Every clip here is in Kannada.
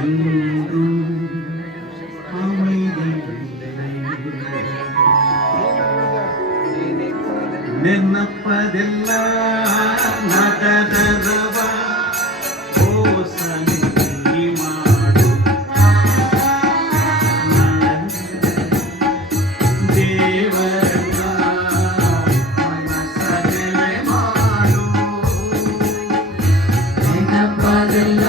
என்றும் அமைதி ನೆನಪದೆಲ್ಲ ನಗದರವ ಓಸನೆ ಮಾಡು ದೇವರ ಮನಸನೆ ಮಾಡು ನೆನಪದೆಲ್ಲ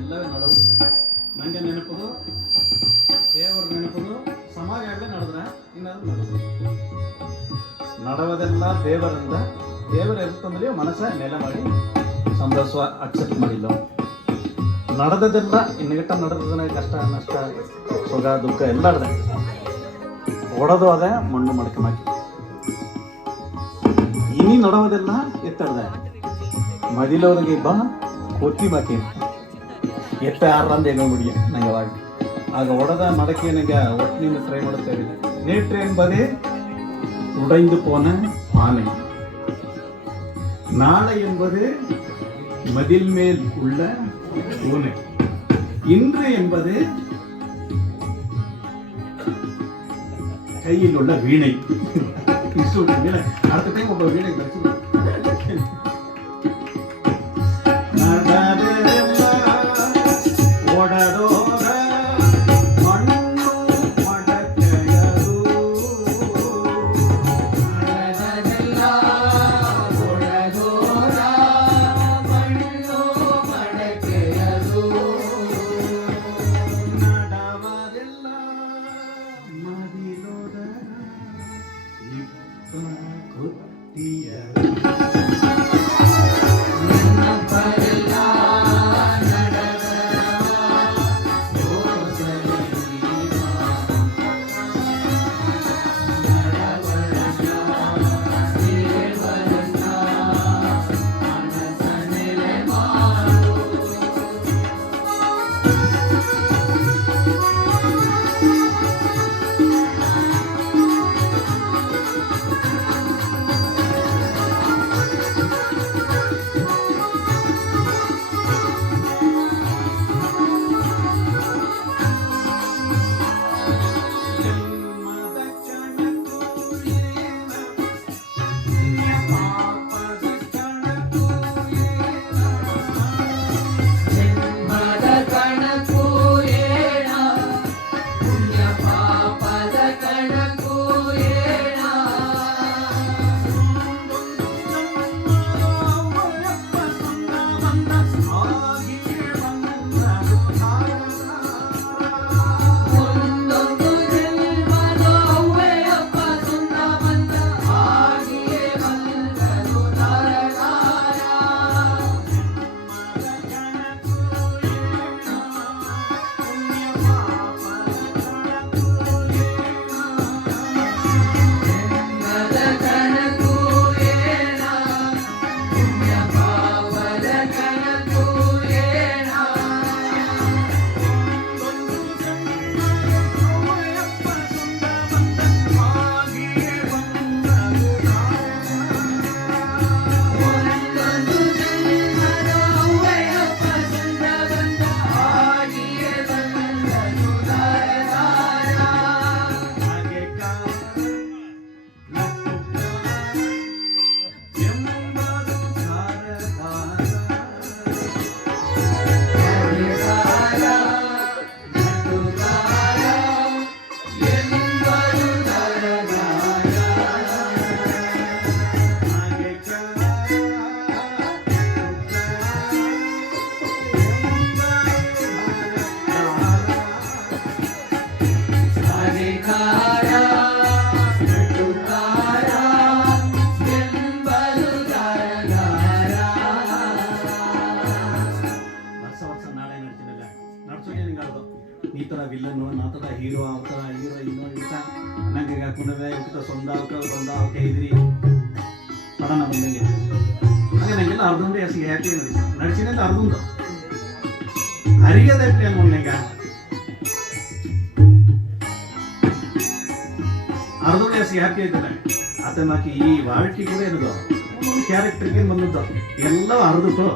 ಎಲ್ಲವೇ ನಡೆದಿಲ್ಲ. ನನಗೆ ನೆನಪದು ದೇವರು ನೆನಪದು ಸಮಾಜ ಆಗಲೇ ನಡೆದ್ರೆ ಇನ್ನಾದ್ರು ನಡೆದು ನಡವದೆಲ್ಲ ದೇವರಿಂದ ದೇವರ ಇರ್ತಂದ್ರೆ ಮನಸ್ಸ ನೆಲ ಮಾಡಿ ಸಂಭ್ರಸ್ವ ಅಕ್ಸೆಪ್ಟ್ ಮಾಡಿಲ್ಲ. ನಡೆದದೆಲ್ಲ ಇನ್ನಿಗಟ್ಟ ನಡೆದ ಕಷ್ಟ ನಷ್ಟ ಸುಖ ದುಃಖ ಎಲ್ಲ ಅಡ್ದೆ ಒಡೆದು ಅದೇ ಮಣ್ಣು ಮಡಕೆ ಮಾಕಿ ಇನಿ ನಡವದೆಲ್ಲ ಎತ್ತಡ್ದೆ ಮದಿಲವ್ರಿಗೆ ಬಾ ಕೊತ್ತಿ ಬಾಕಿ ಎತ್ತ ಯಾರಂದು ಏನೋ ಮುಡಿಯ ನಂಗೆ ಅವಾಗ ಆಗ ಒಡೆದ ಮಡಕೆ ನನಗೆ ಒಟ್ಟಿನಿಂದ ಟ್ರೈ ಮಾಡುತ್ತೇವೆ நேற்று என்பது உடைந்து போன ஆணை, நாளை என்பது மதில் மேல் உள்ள பூனை, இன்று என்பது கையில் உள்ள வீணை. அடுத்த டைம் ஒவ்வொரு வீணை ಹೀರೋ ಅವತಾರ ಹೀರೋ ಇನ್ನೋ ಇರ್ತಾ ನಂಗೆ ಹಾಕೊಂಡವೆ ಇರ್ತ ಸೊಂದ ಇದ್ರಿ ಪಡನ ಬಂದಂಗೆ ಹಾಗೆ ನಂಗೆಲ್ಲ ಅರ್ಧಂಡೆ ಅಸಿ ಹ್ಯಾಪಿ ನಡಿಸಿನ ಅರ್ಧಂದು ಅರಿಯದಟ್ಟೆ ಮೊನ್ನೆಗ ಅರ್ಧಂಡೆ ಅಸಿ ಹ್ಯಾಪಿ ಆಯ್ತಲ್ಲ ಆತ ಮಾಕಿ ಈ ವಾಲ್ಟಿ ಕೂಡ ಏನದು ಒಂದೊಂದು ಕ್ಯಾರೆಕ್ಟರ್ಗೆ ಬಂದದ್ದು ಎಲ್ಲ ಅರ್ಧಟ್ಟು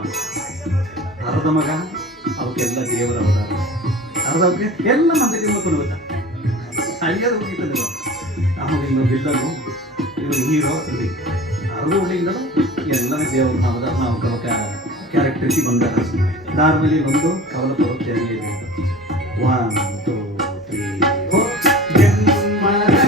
ಅರ್ಧ ಮಗ ಅವಕ್ಕೆಲ್ಲ ದೇವರ ಅವತಾರ ಅರ್ಧಕ್ಕೆ ಎಲ್ಲ ಮಂದಕ್ಕೆ ಮಕ್ಕಳು ಗೊತ್ತಾ ಅರಿಯೋದು ಹೋಗಿರ್ತದೆ ಆಮೇಲೆ ಇನ್ನೊಂದು ವಿಲ್ಲನು ಇವನು ಹೀರೋ ಅಲ್ಲಿ ಅರ್ಧ ಹುಡುಗಿಂದಲೂ ಎಲ್ಲನೇ ದೇವರು ನಾವು ಕವಕ ಕ್ಯಾರೆಕ್ಟರ್ಸಿ ಬಂದಾಗ ದಾರದಲ್ಲಿ ಒಂದು ಕವಲ ಪರೋಕ್ಷ ಇದೆ 1 2 3 ದೇವರು ಅವನ